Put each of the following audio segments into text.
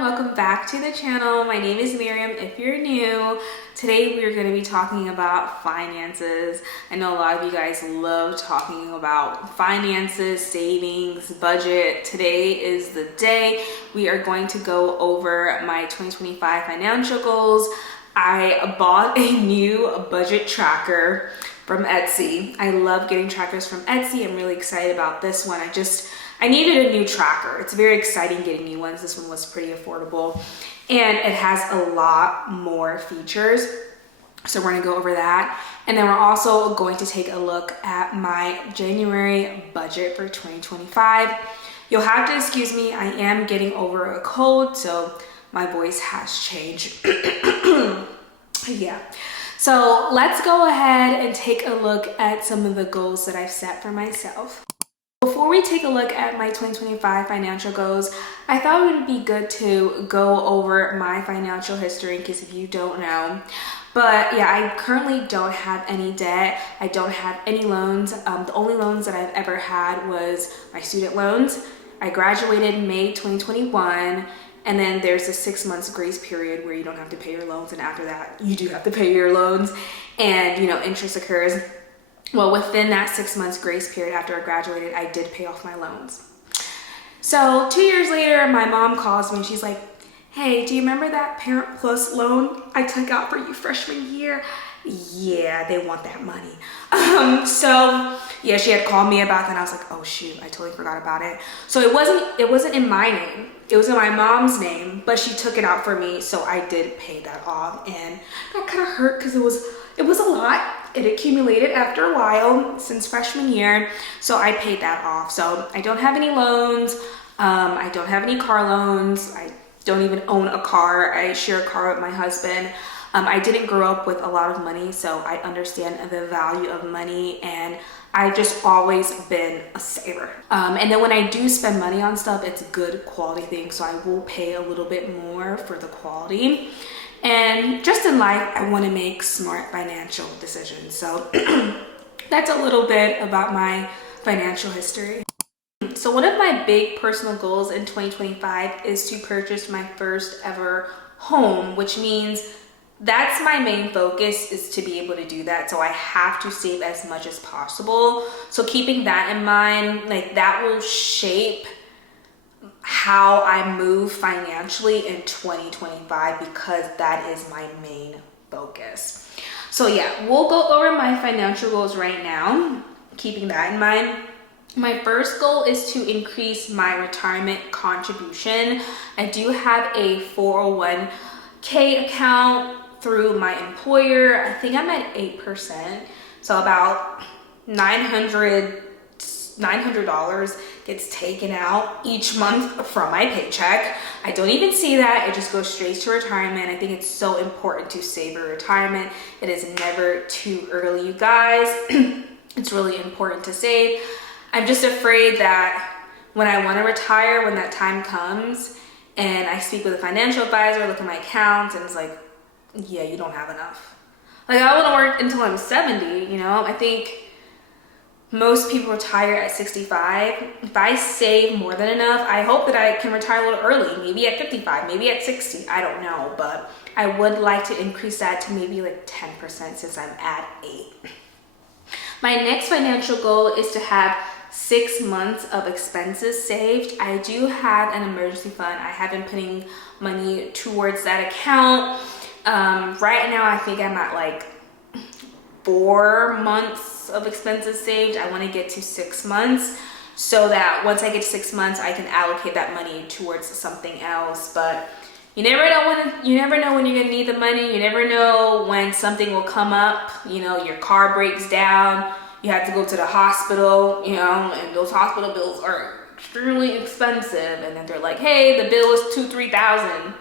welcome back to the channel. My name is Miriam if you're new. Today we're going to be talking about finances. I know a lot of you guys love talking about finances, savings, budget. Today is the day. We are going to go over my 2025 financial goals. I bought a new budget tracker from Etsy. I love getting trackers from Etsy. I'm really excited about this one. I needed a new tracker. It's very exciting getting new ones. This one was pretty affordable and it has a lot more features. So we're gonna go over that. And then we're also going to take a look at my January budget for 2025. You'll have to excuse me, I am getting over a cold, so my voice has changed. Yeah. So let's go ahead and take a look at some of the goals that I've set for myself. Before we take a look at my 2025 financial goals, I thought it would be good to go over my financial history in case if you don't know. But yeah, I currently don't have any debt. I don't have any loans. The only loans that I've ever had was my student loans. I graduated in May 2021. And then there's a 6 months grace period where you don't have to pay your loans. And after that, you do have to pay your loans and interest occurs. Well, within that 6 months grace period after I graduated, I did pay off my loans. So 2 years later, my mom calls me and she's like, hey, do you remember that Parent Plus loan I took out for you freshman year? Yeah, they want that money. So yeah, she had called me about that and I was like, oh shoot, I totally forgot about it. So it wasn't in my name. It was in my mom's name, but she took it out for me. So I did pay that off and that kind of hurt because it was a lot. It accumulated after a while since freshman year. So I paid that off. So I don't have any loans. I don't have any car loans. I don't even own a car. I share a car with my husband. I didn't grow up with a lot of money, so I understand the value of money and I've just always been a saver. And then when I do spend money on stuff, it's good quality things, so I will pay a little bit more for the quality. And just in life, I want to make smart financial decisions. So that's a little bit about my financial history. So one of my big personal goals in 2025 is to purchase my first ever home, which means that's my main focus, is to be able to do that. So I have to save as much as possible. So keeping that in mind, that will shape how I move financially in 2025 because that is my main focus. So yeah, we'll go over my financial goals right now, keeping that in mind. My first goal is to increase my retirement contribution. I do have a 401k account through my employer. I think I'm at 8%. So about $900 gets taken out each month from my paycheck. I don't even see that. It just goes straight to retirement. I think it's so important to save for retirement. It is never too early, you guys. It's really important to save. I'm just afraid that when I want to retire, when that time comes, and I speak with a financial advisor, look at my accounts, and it's like, yeah, you don't have enough. I want to work until I'm 70, I think most people retire at 65. If I save more than enough, I hope that I can retire a little early, maybe at 55, maybe at 60, I don't know, but I would like to increase that to maybe 10% since I'm at 8. My next financial goal is to have 6 months of expenses saved. I do have an emergency fund. I have been putting money towards that account. Right now, I think I'm at 4 months of expenses saved. I want to get to 6 months so that once I get to 6 months, I can allocate that money towards something else. But you never know when you're gonna need the money. You never know when something will come up. Your car breaks down. You have to go to the hospital. And those hospital bills are extremely expensive. And then they're like, hey, the bill is $2,000-3,000.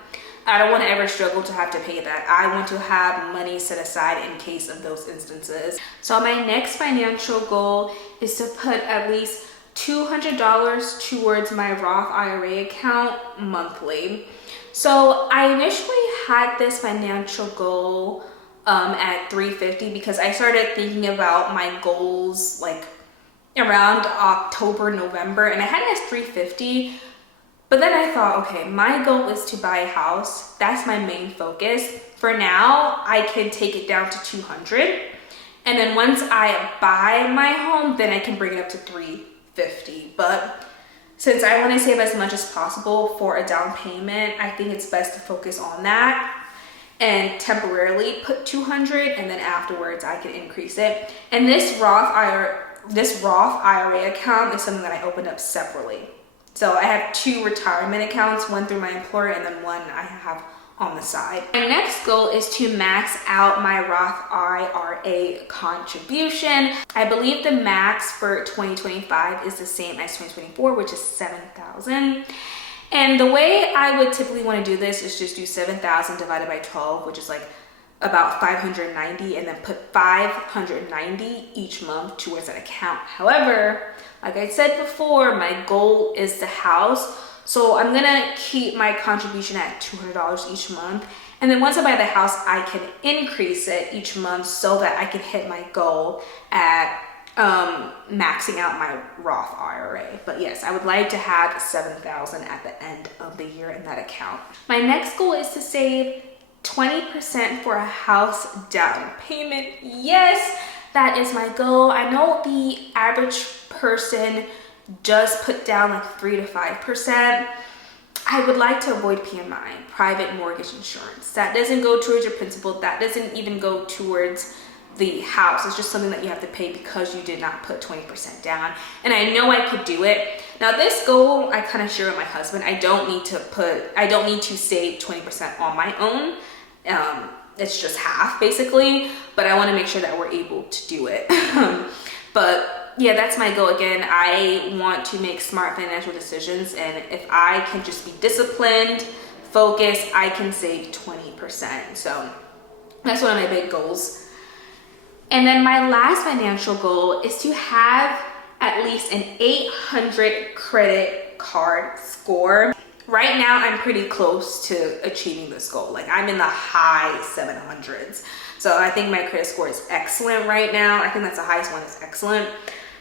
I don't want to ever struggle to have to pay that. I want to have money set aside in case of those instances. So my next financial goal is to put at least $200 towards my Roth IRA account monthly. So I initially had this financial goal at $350 because I started thinking about my goals around October, November, and I had it as $350. But then I thought, okay, my goal is to buy a house. That's my main focus. For now, I can take it down to 200. And then once I buy my home, then I can bring it up to 350. But since I want to save as much as possible for a down payment, I think it's best to focus on that and temporarily put 200, and then afterwards I can increase it. And this Roth IRA account is something that I opened up separately. So I have 2 retirement accounts, one through my employer and then one I have on the side. My next goal is to max out my Roth IRA contribution. I believe the max for 2025 is the same as 2024, which is $7,000. And the way I would typically want to do this is just do 7,000 divided by 12, which is like about 590, and then put 590 each month towards that account. However, like I said before, my goal is the house. So I'm gonna keep my contribution at $200 each month. And then once I buy the house, I can increase it each month so that I can hit my goal at maxing out my Roth IRA. But yes, I would like to have 7,000 at the end of the year in that account. My next goal is to save 20% for a house down payment. Yes, that is my goal. I know the average person does put down like 3 to 5%. I would like to avoid PMI, private mortgage insurance. That doesn't go towards your principal. That doesn't even go towards the house. It's just something that you have to pay because you did not put 20% down. And I know I could do it. Now this goal I kind of share with my husband. I don't need to save 20% on my own. It's just half basically, but I want to make sure that we're able to do it. But yeah, that's my goal. Again, I want to make smart financial decisions, and if I can just be disciplined, focused, I can save 20%. So that's one of my big goals. And then my last financial goal is to have at least an 800 credit card score. Right now, I'm pretty close to achieving this goal. Like I'm in the high 700s. So I think my credit score is excellent right now. I think that's the highest one, is excellent.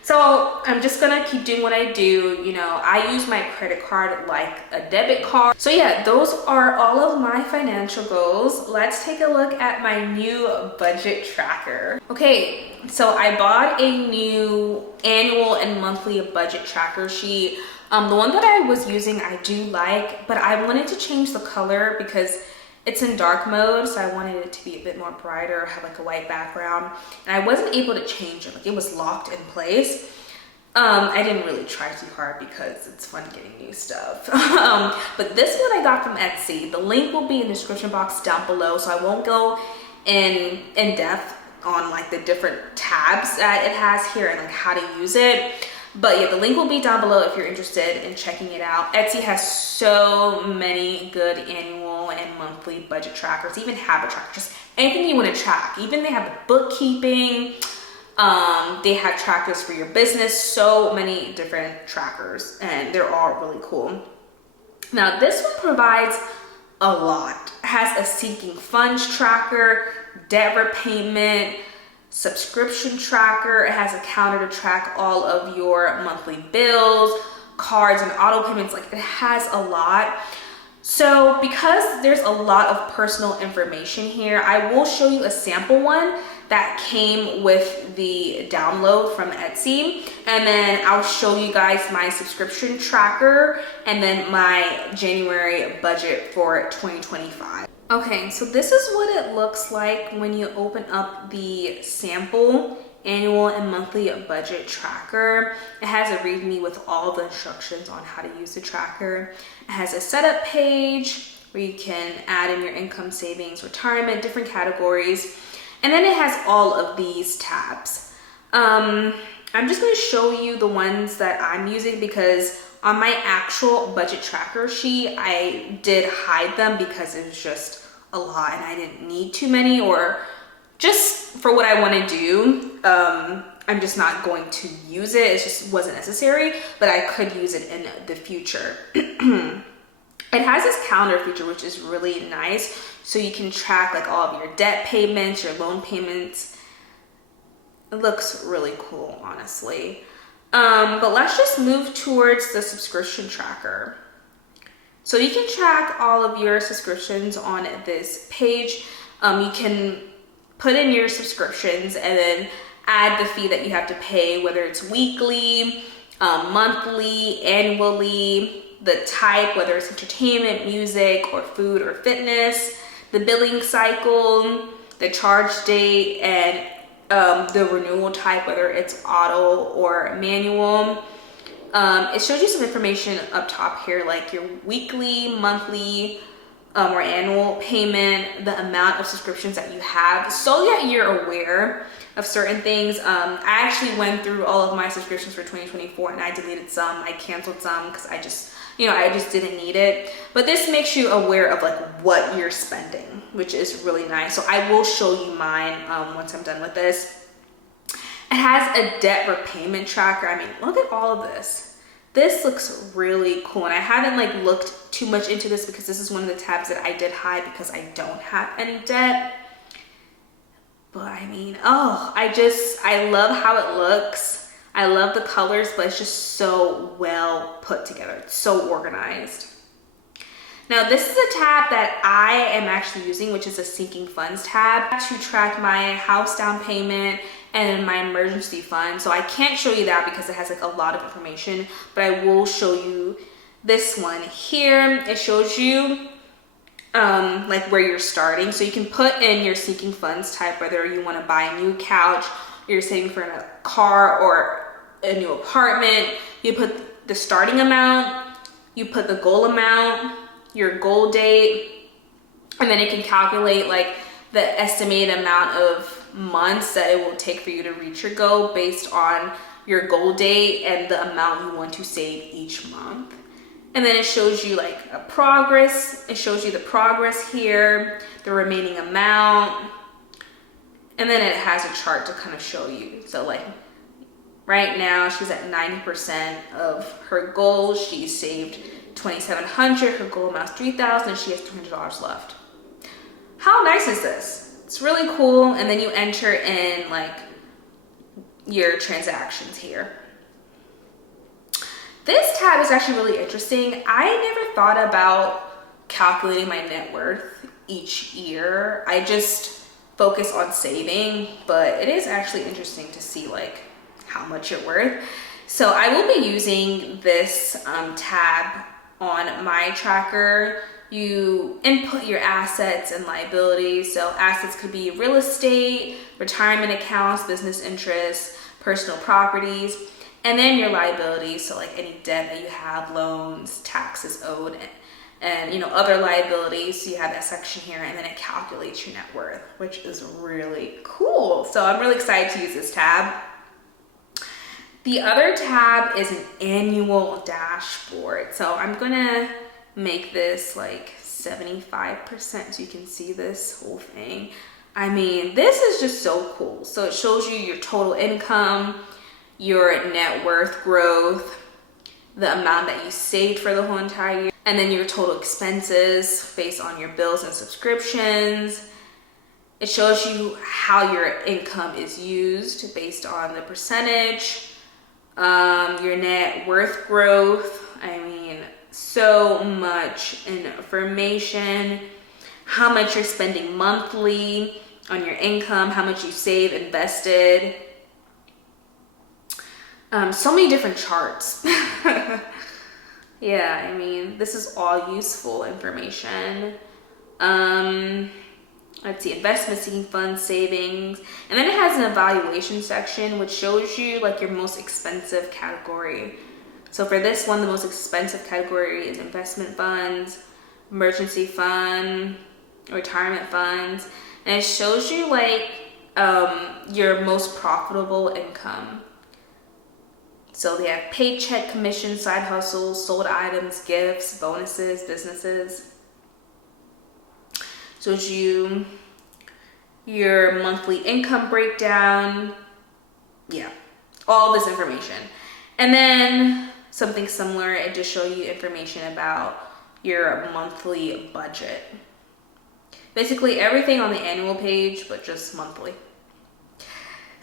So I'm just gonna keep doing what I do. You know, I use my credit card like a debit card. So yeah, those are all of my financial goals. Let's take a look at my new budget tracker. Okay, so I bought a new annual and monthly budget tracker sheet. The one that I was using I do like, but I wanted to change the color because it's in dark mode, so I wanted it to be a bit more brighter, have like a white background, and I wasn't able to change it. Like it was locked in place. I didn't really try too hard because it's fun getting new stuff. But this one I got from Etsy. The link will be in the description box down below, so I won't go in depth on like the different tabs that it has here and like how to use it. But yeah, the link will be down below if you're interested in checking it out. Etsy has so many good annual and monthly budget trackers, even habit trackers, just anything you want to track. Even they have the bookkeeping, they have trackers for your business, so many different trackers, and they're all really cool. Now this one provides a lot. It has a sinking funds tracker, debt repayment, subscription tracker. It has a counter to track all of your monthly bills, cards, and auto payments. Like it has a lot. So because there's a lot of personal information here, I will show you a sample one that came with the download from Etsy, and then I'll show you guys my subscription tracker and then my January budget for 2025. Okay, so this is what it looks like when you open up the sample annual and monthly budget tracker. It has a readme with all the instructions on how to use the tracker. It has a setup page where you can add in your income, savings, retirement, different categories. And then it has all of these tabs. I'm just going to show you the ones that I'm using because on my actual budget tracker sheet, I did hide them because it was just a lot and I didn't need too many, or just for what I want to do. I'm just not going to use it. It just wasn't necessary, but I could use it in the future. It has this calendar feature, which is really nice. So you can track like all of your debt payments, your loan payments. It looks really cool, honestly. But let's just move towards the subscription tracker. So you can track all of your subscriptions on this page. You can put in your subscriptions and then add the fee that you have to pay, whether it's weekly, monthly, annually, the type, whether it's entertainment, music, or food or fitness, the billing cycle, the charge date, and the renewal type, whether it's auto or manual. It shows you some information up top here, like your weekly, monthly, or annual payment, the amount of subscriptions that you have, so that you're aware of certain things. I actually went through all of my subscriptions for 2024 and I deleted some, I canceled some because I just didn't need it. But this makes you aware of like what you're spending, which is really nice. So I will show you mine once I'm done with this. It has a debt repayment tracker. I mean, look at all of this. This looks really cool, and I haven't like looked too much into this because this is one of the tabs that I did hide because I don't have any debt. But I mean, I love how it looks. I love the colors, but it's just so well put together. It's so organized. Now, this is a tab that I am actually using, which is a sinking funds tab to track my house down payment and my emergency fund. So I can't show you that because it has like a lot of information, but I will show you this one here. It shows you like where you're starting. So you can put in your sinking funds type, whether you want to buy a new couch, you're saving for a car or a new apartment. You put the starting amount, you put the goal amount, your goal date, and then it can calculate like the estimated amount of months that it will take for you to reach your goal based on your goal date and the amount you want to save each month. And then it shows you like a progress. It shows you the progress here, the remaining amount, and then it has a chart to kind of show you. So like right now she's at 90% of her goal. She saved $2,700. Her goal amount is $3,000 and she has $200 left. How nice is this? It's really cool. And then you enter in like your transactions here. This tab is actually really interesting. I never thought about calculating my net worth each year. I just focus on saving, but it is actually interesting to see like how much you're worth. So I will be using this tab on my tracker. You input your assets and liabilities. So assets could be real estate, retirement accounts, business interests, personal properties, and then your liabilities. So like any debt that you have, loans, taxes owed, and other liabilities. So you have that section here, and then it calculates your net worth, which is really cool. So I'm really excited to use this tab. The other tab is an annual dashboard. So I'm gonna make this like 75% so you can see this whole thing. I mean, this is just so cool. So it shows you your total income, your net worth growth, the amount that you saved for the whole entire year, and then your total expenses based on your bills and subscriptions. It shows you how your income is used based on the percentage, your net worth growth. I mean, so much information, how much you're spending monthly on your income, how much you save, invested. So many different charts. Yeah, I mean, this is all useful information. Let's see, investment, sinking funds, savings. And then it has an evaluation section, which shows you like your most expensive category. So for this one, the most expensive category is investment funds, emergency fund, retirement funds. And it shows you like your most profitable income. So they have paycheck, commission, side hustles, sold items, gifts, bonuses, businesses. Shows you your monthly income breakdown. Yeah, all this information. And then something similar, it just shows you information about your monthly budget. Basically everything on the annual page, but just monthly.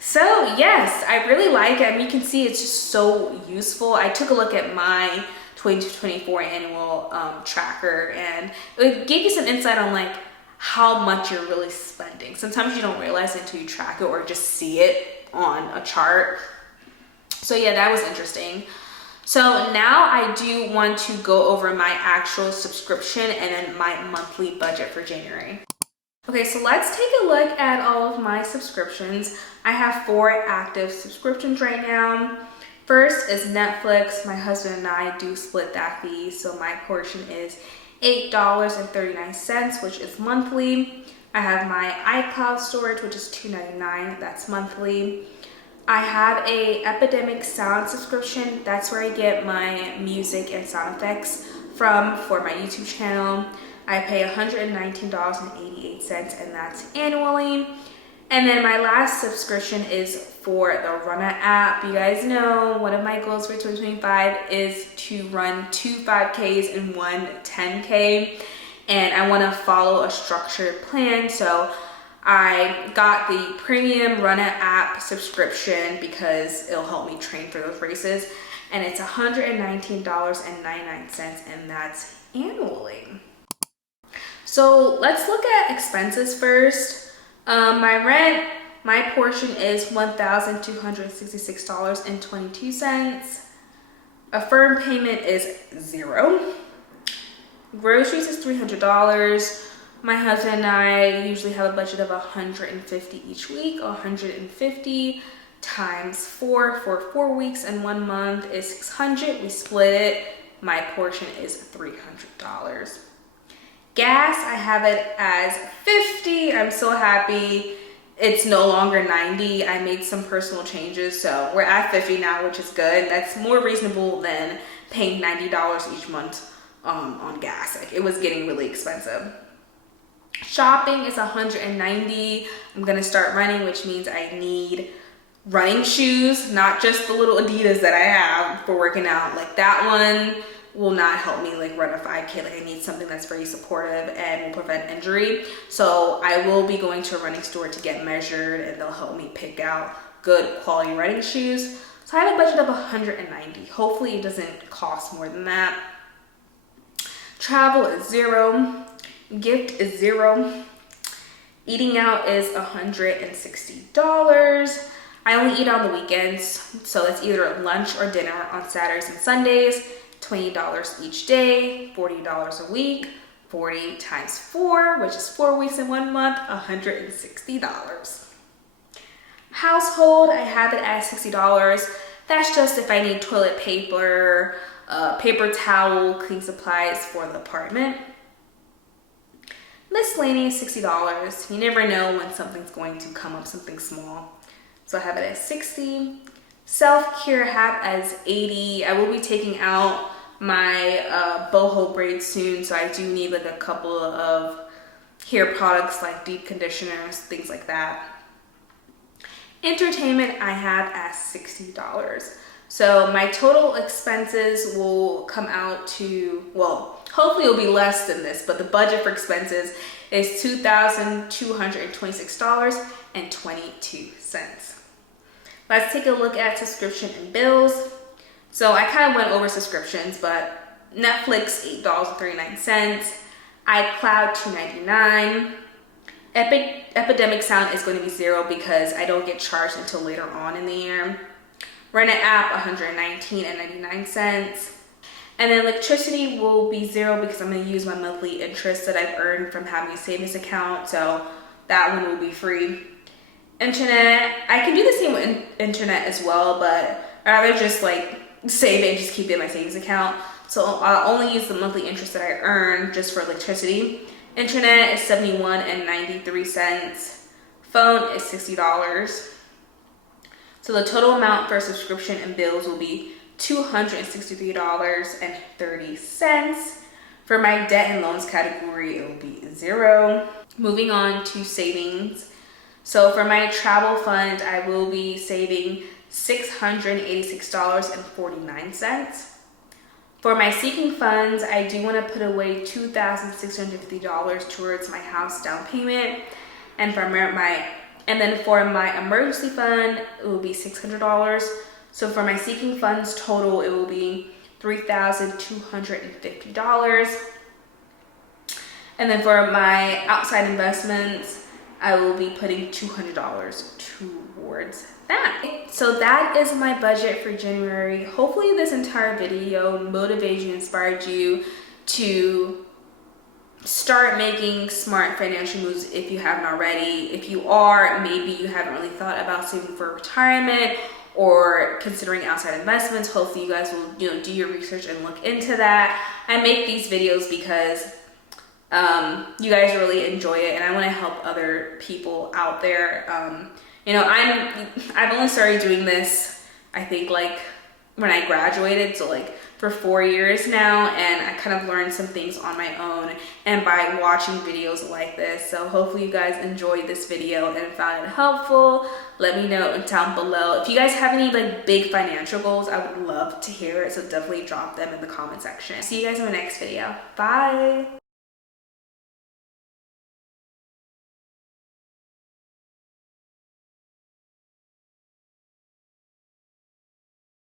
So yes, I really like it. And you can see it's just so useful. I took a look at my 2024 annual tracker, and it would give you some insight on like how much you're really spending. Sometimes you don't realize it until you track it or just see it on a chart. So yeah, that was interesting. So now I do want to go over my actual subscription and then my monthly budget for January. Okay, so let's take a look at all of my subscriptions. I have 4 active subscriptions right now. First is Netflix. My husband and I do split that fee, so my portion is $8.39, which is monthly. I have my iCloud storage, which is $2.99, that's monthly. I have a Epidemic Sound subscription. That's where I get my music and sound effects from for my YouTube channel. I pay $119.88, and that's annually. And then my last subscription is for the Runner app. You guys know one of my goals for 2025 is to run 2 5Ks and 1 10K. And I want to follow a structured plan. So I got the premium Runner app subscription because it'll help me train for those races. And it's $119.99, and that's annually. So let's look at expenses first. My rent, my portion is $1,266.22. Affirm payment is $0. Groceries is $300. My husband and I usually have a budget of $150 each week. $150 times 4 for 4 weeks and 1 month is $600. We split it. My portion is $300. Gas, I have it as $50. I'm so happy. It's no longer $90. I made some personal changes, so we're at $50 now, which is good. That's more reasonable than paying $90 each month on gas. Like, it was getting really expensive. Shopping is $190. I'm gonna start running, which means I need running shoes, not just the little Adidas that I have for working out. Like, that one will not help me like run a 5K. Like, I need something that's very supportive and will prevent injury. So I will be going to a running store to get measured, and they'll help me pick out good quality running shoes. So I have a budget of $190. Hopefully it doesn't cost more than that. Travel is $0. Gift is $0. Eating out is $160. I only eat on the weekends, so it's either lunch or dinner on Saturdays and Sundays. $20 each day, $40 a week, 40 times 4, which is 4 weeks and 1 month, $160. Household, I have it at $60. That's just if I need toilet paper, paper towel, cleaning supplies for the apartment. Miscellaneous, $60. You never know when something's going to come up, something small. So I have it at $60. Self-care I have as $80. I will be taking out my boho braids soon, so I do need like a couple of hair products like deep conditioners, things like that. Entertainment I have as $60. So my total expenses will come out to, well, hopefully it'll be less than this, but the budget for expenses is $2,226.22. Let's take a look at subscription and bills. So I kind of went over subscriptions, but Netflix, $8.39. iCloud, $2.99. Epidemic Sound is going to be $0 because I don't get charged until later on in the year. Rent an app, $119.99. And then electricity will be $0 because I'm going to use my monthly interest that I've earned from having a savings account. So that one will be free. Internet, I can do the same with internet as well, but I'd rather just like save it and just keep it in my savings account. So I'll only use the monthly interest that I earn just for electricity. Internet is $71.93. Phone is $60. So the total amount for subscription and bills will be $263.30. For my debt and loans category, it will be $0. Moving on to savings. So for my travel fund, I will be saving $686.49. For my seeking funds, I do want to put away $2,650 towards my house down payment. And for my emergency fund, it will be $600. So for my seeking funds total, it will be $3,250. And then for my outside investments, I will be putting $200 towards that. So that is my budget for January. Hopefully this entire video motivated you, inspired you to start making smart financial moves if you haven't already. If you are, maybe you haven't really thought about saving for retirement or considering outside investments. Hopefully you guys will, do your research and look into that. I make these videos because you guys really enjoy it, and I want to help other people out there. I've only started doing this, I think, like when I graduated, so like for 4 years now, and I kind of learned some things on my own and by watching videos like this. So hopefully you guys enjoyed this video and found it helpful. Let me know down below. If you guys have any like big financial goals, I would love to hear it, so definitely drop them in the comment section. See you guys in the next video. Bye.